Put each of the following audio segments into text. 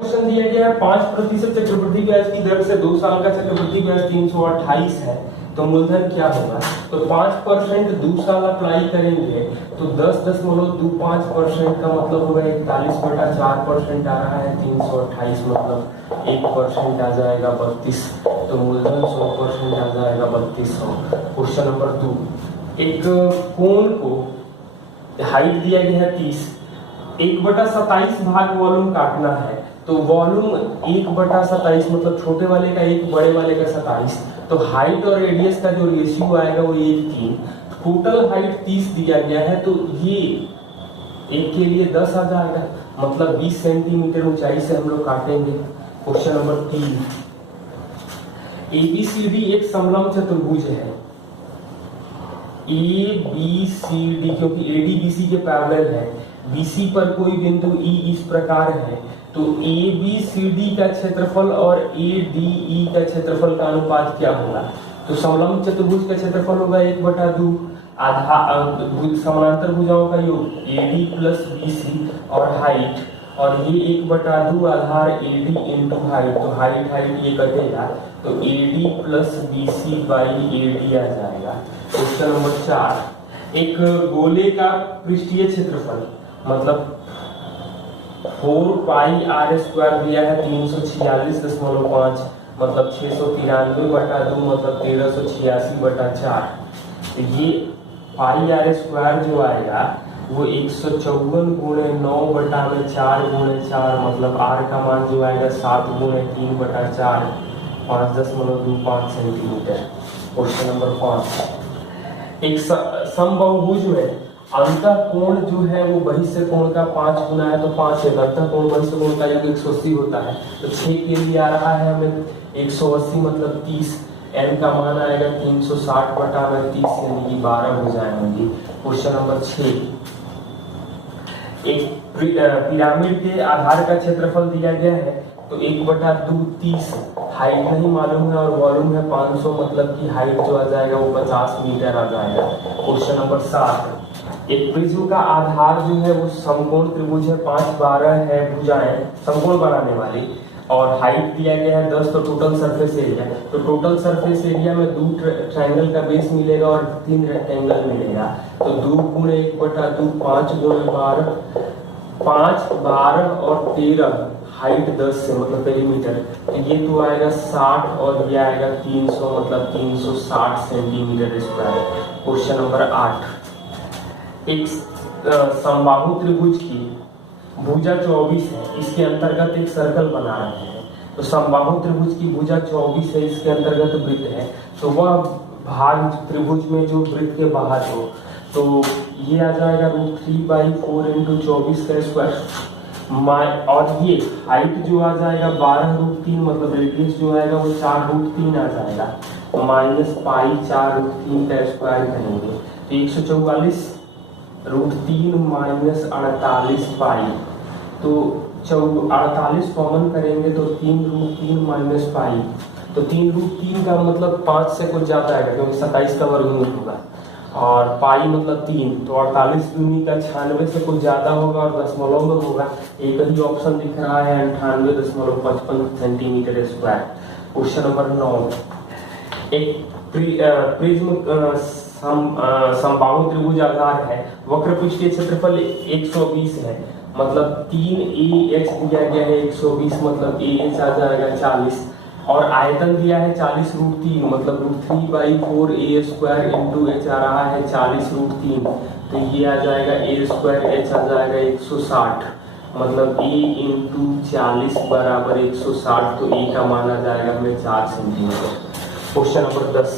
Question दिया गया है 5% चक्रवृद्धि ब्याज की दर से 2 साल का चक्रवृद्धि ब्याज 328 है, तो मूलधन क्या होगा। तो 5% 2 साल अप्लाई करेंगे तो 10.25% का मतलब होगा 41/4% आ रहा है 328, मतलब 1% आ जाएगा 32, तो मूलधन 100% आ जाएगा 3200। क्वेश्चन नंबर 2, एक कोण को हाइट दिया गया है 30, 1/27 भाग वॉल्यूम काटना है, तो वॉल्यूम 1/27 मतलब छोटे वाले का 1 बड़े वाले का 27, तो हाइट और रेडियस का जो रेशियो आएगा वो 1:3। टोटल हाइट 30 दिया गया है, तो ये एक के लिए 10 आ जाएगा, मतलब 20 सेंटीमीटर ऊंचाई से हम लोग काटेंगे। क्वेश्चन नंबर 3, ABCD एक समलंब चतुर्भुज है। ABCD क्योंकि ADBC के पैरेलल है, BC पर कोई बिंदु E इस प्रकार है, तो ABCD का क्षेत्रफल और ADE का क्षेत्रफल का अनुपात क्या होगा। तो समलंब चतुर्भुज का क्षेत्रफल होगा 1/2, समानांतर भुजाओं का योग AD प्लस BC और हाइट, और ये 1/2 आधार AD इंटू हाइट, तो हाइट ये कटेगा, तो AD plus BC by AD आ जाएगा। क्वेश्चन नंबर 4, एक गोले का पृष्ठीय क्षेत्रफल मतलब 4πr² दिया है 346.5, मतलब 693/2 मतलब 1386/4, तो ये πr² जो आएगा वो 154 गुणे 9/4 मतलब r का मान जो आएगा 7 गुणे 3/4 5.25 सेंटीमीटर। क्वेश्चन नंबर 5, एक समबाहुभुज में अंतः कोण जो है वो बहिष्य कोण का 5 गुना है, तो 5 है, अंतः कोण बहिष्य कोण का योग 180 होता है, तो 6 के लिए आ रहा है हमें 180 मतलब 30, n का मान आएगा 360/30 यानी कि 12 भुजाएं होंगी। क्वेश्चन नंबर 6, एक पिरामिड के आधार का क्षेत्रफल दिया गया है, तो 1/2 30, हाइट नहीं मालूम है और वॉल्यूम है 500, मतलब कि हाइट जो आ जाएगा वो 50 मीटर आ जाएगा। क्वेश्चन नंबर 7, एक प्रिज्म का आधार जो है वो समकोण त्रिभुज है, 5 12 है भुजाएं समकोण बनाने वाली, और हाइट दिया गया है 10, तो टोटल सरफेस एरिया, तो टोटल सरफेस एरिया में 2 ट्रायंगल का बेस मिलेगा और 3 रेक्टेंगल मिलेगा, तो 2 गुणे 1/2 5 गुणे 12 5 12 और 13, हाइट 10 से मतलब पेरीमीटर, तो ये तो आएगा 60 और ये आएगा 300 मतलब 360 सेंटीमीटर स्क्वायर। क्वेश्चन नंबर 8, एक समबाहु त्रिभुज की भुजा 24 है, इसके अंतर्गत एक सर्कल बना रहे हैं, तो समबाहु त्रिभुज की भुजा 24 है, इसके अंतर्गत वृत्त है, तो वह भाग त्रिभुज में जो वृत्त के बाहर हो, तो ये आ जाएगा √3/4 × 24 का स्क्वायर, और ये हाइट जो आ जाएगा 12√3 मतलब रेडियस जो आएगा वो 4√3 आ जाएगा, माइनस पाई 4√3 का स्क्वायर करेंगे, तो 144 √3 माइनस 48 पाई, तो 48 कॉमन करेंगे तो 3√3 माइनस पाई, तो 3√3 का मतलब 5 से कुछ ज्यादा आएगा क्योंकि 27 का वर्गमूल होगा, और पाई मतलब 3, तो 48 दूनी का 96 से कुछ ज्यादा होगा और दशमलव में होगा, एक ही ऑप्शन दिख रहा है 98.55 सेंटीमीटर स्क्वायर। क्वेश्चन नंबर 9, एक प्रिज्म समबाहु त्रिभुज आधार है, वक्र पृष्ठीय क्षेत्रफल 120 है, मतलब 3AH दिया गया है 120 मतलब AH आ जाएगा 40, और आयतन दिया है 40√3 मतलब √3/4 A² इंटू H आ रहा है 40√3, तो ये आ जाएगा A² H आ जाएगा 160, मतलब A × 40 बराबर 160, तो A का मान आ जाएगा हमें 4 सेंटीमीटर। क्वेश्चन नंबर 10,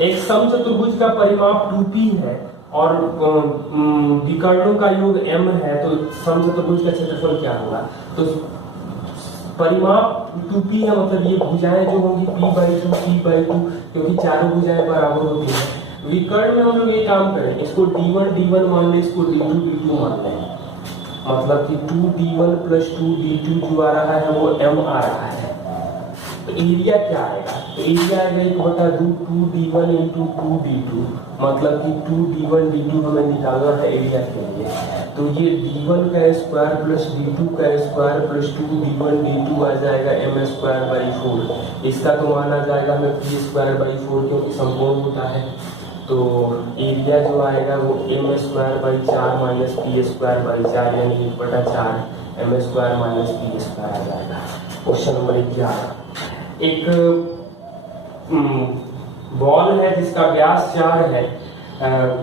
एक समचतुर्भुज का परिमाप 2p है और विकर्णों का योग m है, तो समचतुर्भुज का क्षेत्रफल क्या होगा। तो परिमाप 2p है, मतलब ये भुजाएं जो होंगी p/2 क्योंकि चारों भुजाएं बराबर होती हैं। विकर्ण में हम लोग ये काम करें, इसको d1 मान लें, इसको d2 मान लें, मतलब कि 2d1 + 2d2 जो आ रहा है वो m आ रहा है, तो एरिया क्या आएगा, तो एरिया आएगा 1/2 इंटू 2d2, मतलब कि 2d1 हमें निकालना है एरिया के लिए। तो ये d1 का स्क्वायर प्लस d2 का स्क्वायर प्लस 2d1 आ जाएगा m²/4। इसका तो मान आ जाएगा हमें p²/4 क्योंकि संपूर्ण होता है। तो एरिया जो आएगा वो m²/4 माइनस p²/4 यानी 1/4 m² माइनस p² आ जाएगा। क्वेश्चन नंबर 11, एक बॉल है जिसका व्यास 4 है,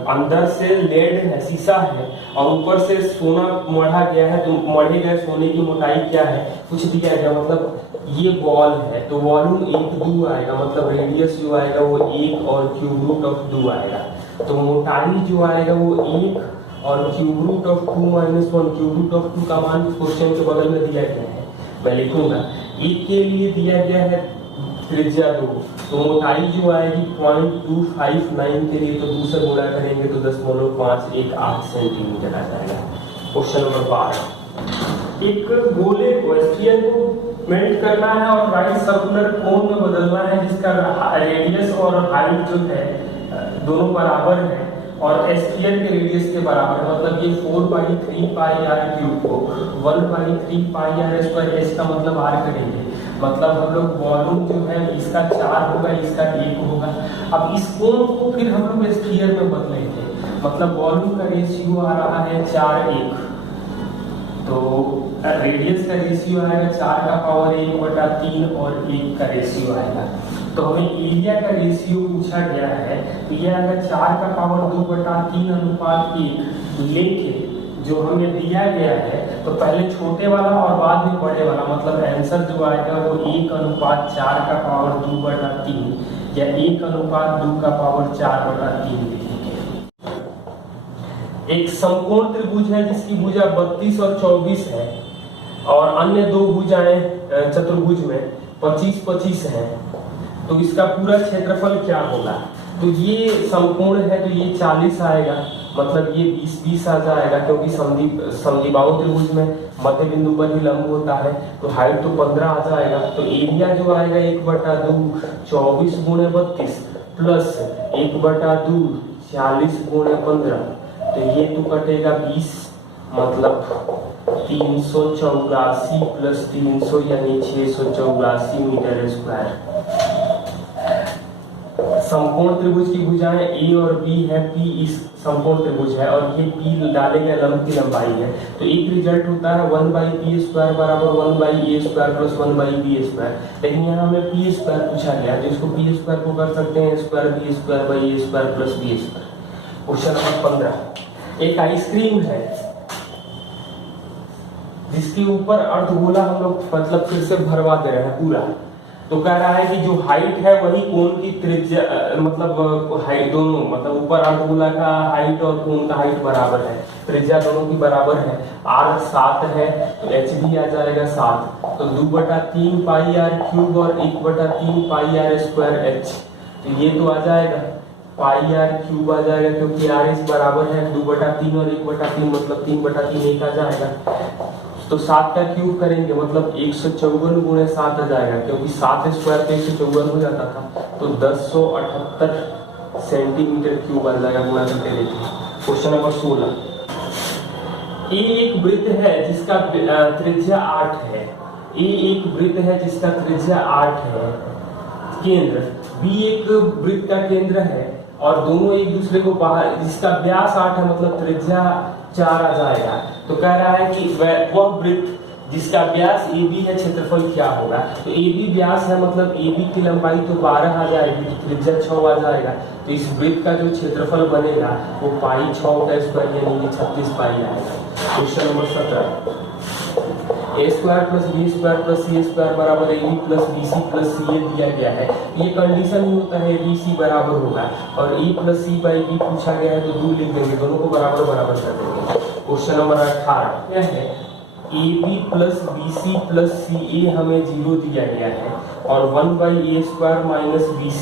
अंदर से लेड है, शीशा है, और ऊपर से सोना मढ़ा गया है। तो मढ़े गए सोने की मोटाई क्या है कुछ दिया गया, मतलब ये बॉल है तो वॉल्यूम 1/2 आएगा, मतलब रेडियस जो आएगा वो 1 और क्यूब रूट ऑफ 2 आएगा। तो मोटाई जो आएगा वो 1 और cube root of 2 minus 1, cube root of 2 का मान क्वेश्चन के बगल में दिया गया है, मैं लिखूंगा। एक के लिए दिया गया है त्रिज्या 2, तो मोटाई जो आएगी 0.259 के लिए तो 2 से गुणा करेंगे तो 0.518 सेंटीमीटर आ जाएगा। क्वेश्चन नंबर 12, एक गोले को स्फीयर को मेल्ट करना है और राइट सर्कुलर कोन में बदलना है जिसका रेडियस और हाइट जो है दोनों बराबर है और स्फीयर के रेडियस के बराबर है, मतलब ये 4/3 पाई आर क्यूब को 1/3 पाई आर स्क्वायर, इसका मतलब आर करेंगे, मतलब हम लोग वॉल्यूम जो है इसका 4 होगा, इसका 1 होगा। अब इस कोण को फिर हम लोग स्फीयर में बदलेंगे, मतलब वॉल्यूम का रेशियो आ रहा है 4:1, तो रेडियस का रेशियो आएगा 4 का पावर 1/3 और 1 का रेशियो आएगा। तो हमें एरिया का रेशियो पूछा गया है, तो यह आएगा 4 का पावर 2/3:1 लेके जो हमें दिया गया है तो पहले छोटे वाला और बाद में बड़े वाला, मतलब आंसर जो आएगा वो 1:4 का पावर 2/3 या 1:2 का पावर 4/3 लिखेंगे। एक समकोण त्रिभुज है जिसकी भुजा 32 और 24 है और अन्य दो भुजाएं चतुर्भुज में 25-25 हैं, तो इसका पूरा क्षेत्रफल क्या होगा। तो ये समकोण है तो ये 40 आएगा, मतलब ये 20-20 आ जाएगा क्योंकि समद्विबाहु त्रिभुज में मध्य बिंदु पर ही लंब होता है, तो हाइट तो 15 आ जाएगा। तो एरिया जो आएगा 1/2 24 गुणे 32 प्लस 1/2 40 गुणे 15, तो ये तो कटेगा 20, मतलब 384 प्लस 300 यानी 684 मीटर स्क्वायर। समकोण त्रिभुज की भुजाएं ए और बी है, पी इस समकोण त्रिभुज है और ये पी डाले गए लंब की लंबाई है, तो एक रिजल्ट होता है 1/p² बराबर 1/a² प्लस 1/b²। लेकिन यहाँ हमें p² पूछा गया, तो इसको p² को कर सकते हैं b² plus b²। Question number 15, एक आइसक्रीम है जिसके ऊपर अर्धगोला हम लोग मतलब फिर से भरवा दे रहे हैं पूरा। तो कह रहा है कि जो हाइट है वही कोण की त्रिज्या, मतलब हाइट दोनों, मतलब ऊपर अर्धगोला का हाइट और कोण का हाइट बराबर है, त्रिज्या दोनों की बराबर है। r 7 है तो h भी आ जाएगा 7, तो 2/3 पाई r क्यूब और 1/3 पाई r स्क्वायर h, तो ये तो आ जाएगा पाई r क्यूब आ जाएगा क्योंकि r इस बराबर है 2/3 और 1/3, मतलब 3/3 1 आ जाएगा। तो 7 का क्यूब करेंगे मतलब 154 गुणे 7 आ जाएगा, क्योंकि 7 स्क्वायर पे 154 हो जाता था, तो 1078 सेंटीमीटर क्यूब आ जाएगा गुणा करके देखिए। क्वेश्चन नंबर 16, ए एक वृत्त है जिसका त्रिज्या 8 है, ए एक वृत्त है जिसका त्रिज्या 8 है, केंद्र बी एक वृत्त का केंद्र है और दोनों एक दूसरे को बाहर, जिसका व्यास 8 है मतलब त्रिज्या 4 आ जाएगा। तो कह रहा है कि वह वृत्त जिसका व्यास AB है क्षेत्रफल क्या होगा। तो AB व्यास है मतलब AB की लंबाई तो 12 आ जाएगी, तो त्रिज्या 6 आ जाएगा, तो इस वृत्त का जो क्षेत्रफल बनेगा वो पाई 6 का स्क्वायर यानी 36 पाई आएगा। Question number 17, a² plus b² plus c² बराबर ab plus bc plus ca दिया गया है। ये कंडीशन ही होता है bc बराबर होगा और a plus c by b पूछा गया है तो 2 लिख देंगे, दोनों को बराबर बराबर कर देंगे। क्वेश्चन नंबर 18 क्या है, ab plus bc plus ca हमें 0 दिया गया है और 1/a² minus bc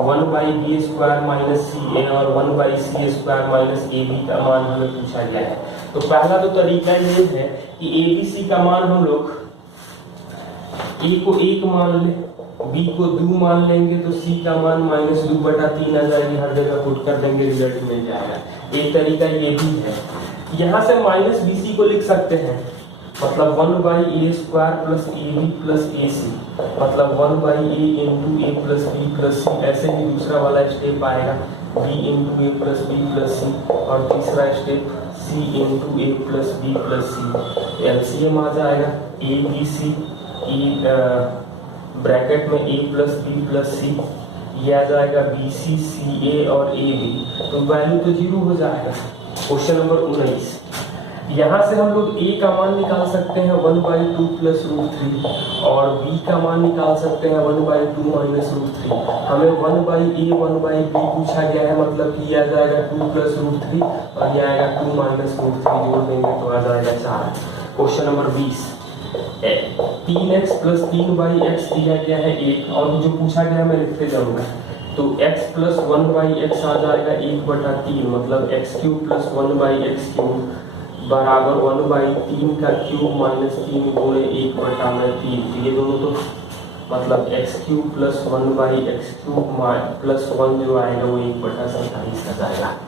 1/b² minus ca और 1/c² माइनस ab का मान हमें पूछा गया है। तो पहला तो तरीका ये है कि abc का मान हम लोग ए को 1 मान ले, बी को 2 मान लेंगे तो सी का मान -2/3 आ जाएगी, हर जगह पुट कर देंगे, रिजल्ट मिल जाएगा। एक तरीका ये भी है। यहाँ से -bc को लिख सकते हैं, मतलब 1/a² plus ab plus ac, मतलब 1/a into a plus b plus c। ऐसे ही दूसरा वाला स्टेप आएगा b into a plus b plus c, और तीसरा step c into a plus b plus c। LCM आ जाएगा a b c, ब्रैकेट में a plus b plus c, ये आ जाएगा बी सी सी ए और ए बी, तो वैल्यू तो 0 हो जाएगा। क्वेश्चन नंबर 19, यहाँ से हम लोग a का मान निकाल सकते हैं 1/2 प्लस √3, और b का मान निकाल सकते हैं 1/2 माइनस √3। हमें 1/a 1/b पूछा गया है, मतलब कि यह आ जाएगा 2 प्लस √3 और यह आएगा 2 माइनस √3, जोड़ देंगे तो आ जाएगा 4। Question number 20, 3x plus 3/x दिया गया है 1, और जो पूछा गया मैं लिखते जाऊंगा। तो x प्लस 1/x आ जाएगा 1/3, मतलब x³ प्लस 1/x³ बराबर 1/3 का क्यूब माइनस 3 गुणे 1/3। ये दोनों तो मतलब x³ प्लस 1/x³ प्लस 1 जो आएगा वो 1/27 आ जाएगा।